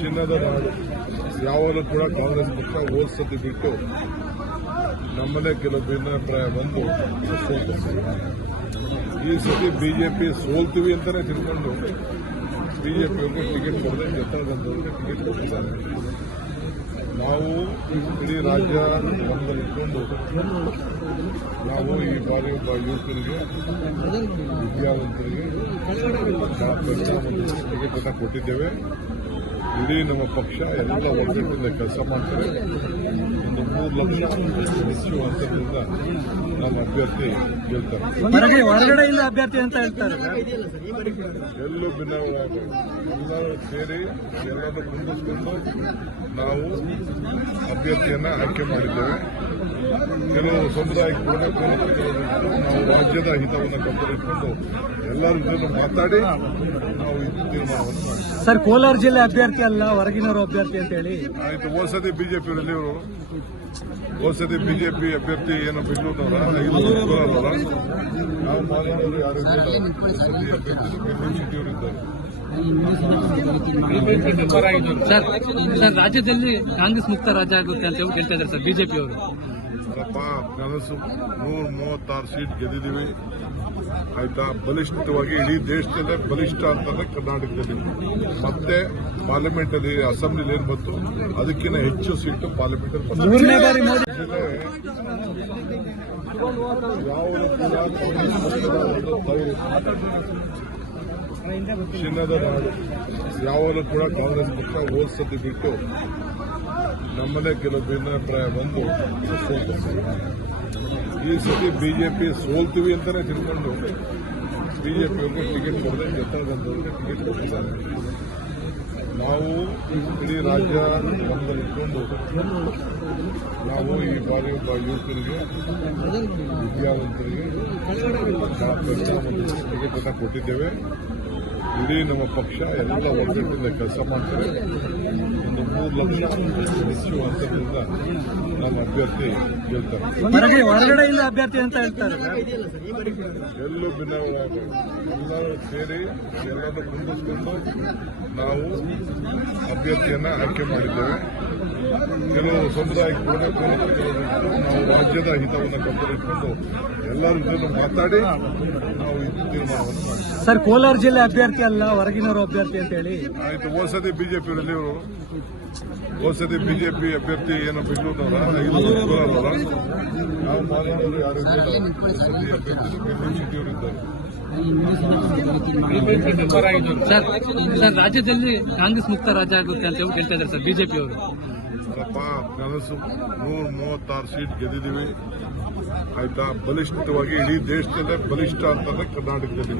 ಚಿನ್ನದ ನಾಡು ಯಾವಾಗಲೂ ಕೂಡ ಕಾಂಗ್ರೆಸ್ ಪಕ್ಷ ಹೋದ್ಸತಿ ಬಿಟ್ಟು ನಮ್ಮಲ್ಲೇ ಕೆಲವು ಭಿನ್ನಾಭಿಪ್ರಾಯ ಬಂದು ಸೋಲ್ತೀವಿ. ಈ ಸತಿ ಬಿಜೆಪಿ ಸೋಲ್ತೀವಿ ಅಂತಾನೆ ತಿಳ್ಕೊಂಡು ಬಿಜೆಪಿಯವ್ರಿಗೆ ಟಿಕೆಟ್ ಕೊಡದೆ ಜೊತೆಗಂದವ್ರಿಗೆ ಟಿಕೆಟ್ ಕೊಟ್ಟಿದ್ದಾರೆ. ನಾವು ಇಡೀ ರಾಜ್ಯ ಗಮನದಲ್ಲಿಟ್ಕೊಂಡು ನಾವು ಈ ಬಾರಿ ಒಬ್ಬ ಯುವಕರಿಗೆ ವಿದ್ಯಾವಂತರಿಗೆ ಟಿಕೆಟ್ ಅನ್ನು ಕೊಟ್ಟಿದ್ದೇವೆ. ಇಡೀ ನಮ್ಮ ಪಕ್ಷ ಎಲ್ಲ ಒಗ್ಗಟ್ಟಿಂದ ಕೆಲಸ ಮಾಡ್ತಾರೆ. ಒಂದು 3 ಲಕ್ಷ ಹೆಚ್ಚು ಅಂತರದಿಂದ ನಮ್ಮ ಅಭ್ಯರ್ಥಿ ಗೆಲ್ತಾರೆ. ಹೊರಗಡೆಯಿಂದ ಅಭ್ಯರ್ಥಿ ಅಂತ ಹೇಳ್ತಾರೆ. ಎಲ್ಲೂ ಎಲ್ಲರೂ ಸೇರಿ ಎಲ್ಲರೂ ಕುಂದಿಸ್ಕೊಂಡು ನಾವು ಅಭ್ಯರ್ಥಿಯನ್ನ ಆಯ್ಕೆ ಮಾಡಿದ್ದೇವೆ. ಕೆಲವು ಸಮುದಾಯಕ್ಕೆ ನಾವು ರಾಜ್ಯದ ಹಿತವನ್ನು ಗಮನದಲ್ಲಿಟ್ಟುಕೊಂಡು ಎಲ್ಲರ ಜೊತೆ ಮಾತಾಡಿ ನಾವು ತೀರ್ಮಾನವನ್ನು ಮಾಡಿದ್ದೇವೆ. ಸರ್, ಕೋಲಾರ ಜಿಲ್ಲೆ ಅಭ್ಯರ್ಥಿ ಅಲ್ಲ, ಹೊರಗಿನವರು ಅಭ್ಯರ್ಥಿ ಅಂತ ಹೇಳಿ ಆಯ್ತು. ಹೋದ್ಸತಿ ಬಿಜೆಪಿಯವರಲ್ಲಿ ಇವರು ಹೋದ್ಸತಿ ಬಿಜೆಪಿ ಅಭ್ಯರ್ಥಿ ಏನು ಬೆಂಗಳೂರಿನವರ ನಾವು ಮಾತಾಡೋರು ಯಾರು ಅಭ್ಯರ್ಥಿ ಬೆಂಗಳೂರು ಸಿಟಿಯವರಿದ್ದಾರೆ. ಸರ್, ರಾಜ್ಯದಲ್ಲಿ ಕಾಂಗ್ರೆಸ್ ಮುಕ್ತ ರಾಜ್ಯ ಆಗುತ್ತೆ ಅಂತ ಹೇಳಿ ಹೇಳ್ತಾ ಇದ್ದಾರೆ ಸರ್ ಬಿಜೆಪಿಯವರು. ಕನಸು 136 ಸೀಟ್ ಗೆದ್ದಿದ್ದೀವಿ. ಆಯ್ತಾ, ಬಲಿಷ್ಠವಾಗಿ ಇಡೀ ದೇಶದಲ್ಲೇ ಬಲಿಷ್ಠ ಅಂತಂದ್ರೆ ಕರ್ನಾಟಕದಲ್ಲಿ. ಮತ್ತೆ ಪಾರ್ಲಿಮೆಂಟ್ ಅಲ್ಲಿ ಅಸೆಂಬ್ಲಿ ಏನ್ ಬಂತು ಅದಕ್ಕಿಂತ ಹೆಚ್ಚು ಸೀಟು ಪಾರ್ಲಿಮೆಂಟ್ ಅಲ್ಲಿ ಚಿನ್ನದ ನಾಡು ಯಾವಾಗಲೂ ಕೂಡ ಕಾಂಗ್ರೆಸ್ ಪಕ್ಷ ಹೋದ್ಸತಿ ಬಿಟ್ಟು ನಮ್ಮಲ್ಲೇ ಕೆಲವು ಭಿನ್ನಾಭಿಪ್ರಾಯ ಬಂದು ಸೋಲ್ತೀವಿ. ಈ ಸತಿ ಬಿಜೆಪಿ ಸೋಲ್ತೀವಿ ಅಂತಾನೆ ತಿಳ್ಕೊಂಡು ಬಿಜೆಪಿಯವ್ರಿಗೆ ಟಿಕೆಟ್ ಕೊಡದೆ ಜೊತೆಗಂದವ್ರಿಗೆ ಟಿಕೆಟ್ ಕೊಟ್ಟಿದ್ದಾರೆ. ನಾವು ಇಡೀ ರಾಜ್ಯ ಗಮನದಲ್ಲಿಟ್ಕೊಂಡು ನಾವು ಈ ಬಾರಿ ಒಬ್ಬ ಯುವಕರಿಗೆ ವಿದ್ಯಾವಂತರಿಗೆ ಟಿಕೆಟ್ ಅನ್ನು ಕೊಟ್ಟಿದ್ದೇವೆ. ಇಡೀ ನಮ್ಮ ಪಕ್ಷ ಎಲ್ಲ ಒಗ್ಗಟ್ಟಿಂದ ಕೆಲಸ ಮಾಡ್ತಾರೆ. ಒಂದು 3 ಲಕ್ಷ ಹೆಚ್ಚು ಅಂತರದಿಂದ ನಮ್ಮ ಅಭ್ಯರ್ಥಿ ಗೆಲ್ತಾರೆ. ಹೊರಗಡೆಯಿಂದ ಅಭ್ಯರ್ಥಿ ಅಂತ ಹೇಳ್ತಾರೆ. ಎಲ್ಲೂ ಎಲ್ಲರೂ ಸೇರಿ ಎಲ್ಲರೂ ಕುಂದಿಸ್ಕೊಂಡು ನಾವು ಅಭ್ಯರ್ಥಿಯನ್ನ ಆಯ್ಕೆ ಮಾಡಿದ್ದೇವೆ. ಕೆಲವು ಸಮುದಾಯಕ್ಕೆ ನಾವು ರಾಜ್ಯದ ಹಿತವನ್ನು ಗಮನದಲ್ಲಿಟ್ಟುಕೊಂಡು ಎಲ್ಲರ ಜೊತೆ ಮಾತಾಡಿ ನಾವು ತೀರ್ಮಾನವನ್ನು ಮಾಡಿದ್ದೇವೆ. ಸರ್, ಕೋಲಾರ ಜಿಲ್ಲೆ ಅಭ್ಯರ್ಥಿ ಅಲ್ಲ, ಹೊರಗಿನವರು ಅಭ್ಯರ್ಥಿ ಅಂತ ಹೇಳಿ ಆಯ್ತು. ಹೋದ್ಸತಿ ಬಿಜೆಪಿಯವರಲ್ಲಿ ಇವರು ಹೋದ್ಸತಿ ಬಿಜೆಪಿ ಅಭ್ಯರ್ಥಿ ಏನು ಬೆಂಗಳೂರಿನವರ ನಾವು ಮಾತಾಡೋರು ಯಾರು ಅಭ್ಯರ್ಥಿ ಬೆಂಗಳೂರು ಸಿಟಿಯವರಿದ್ದಾರೆ. ಸರ್, ರಾಜ್ಯದಲ್ಲಿ ಕಾಂಗ್ರೆಸ್ ಮುಕ್ತ ರಾಜ್ಯ ಆಗುತ್ತೆ ಅಂತ ಹೇಳಿ ಹೇಳ್ತಾ ಇದ್ದಾರೆ ಸರ್ ಬಿಜೆಪಿಯವರು. ಕನಸು 136 ಸೀಟ್ ಗೆದ್ದಿದ್ದೀವಿ. ಆಯ್ತಾ, ಬಲಿಷ್ಠವಾಗಿ ಇಡೀ ದೇಶದಲ್ಲೇ ಬಲಿಷ್ಠ ಅಂತಂದ್ರೆ ಕರ್ನಾಟಕದಲ್ಲಿ.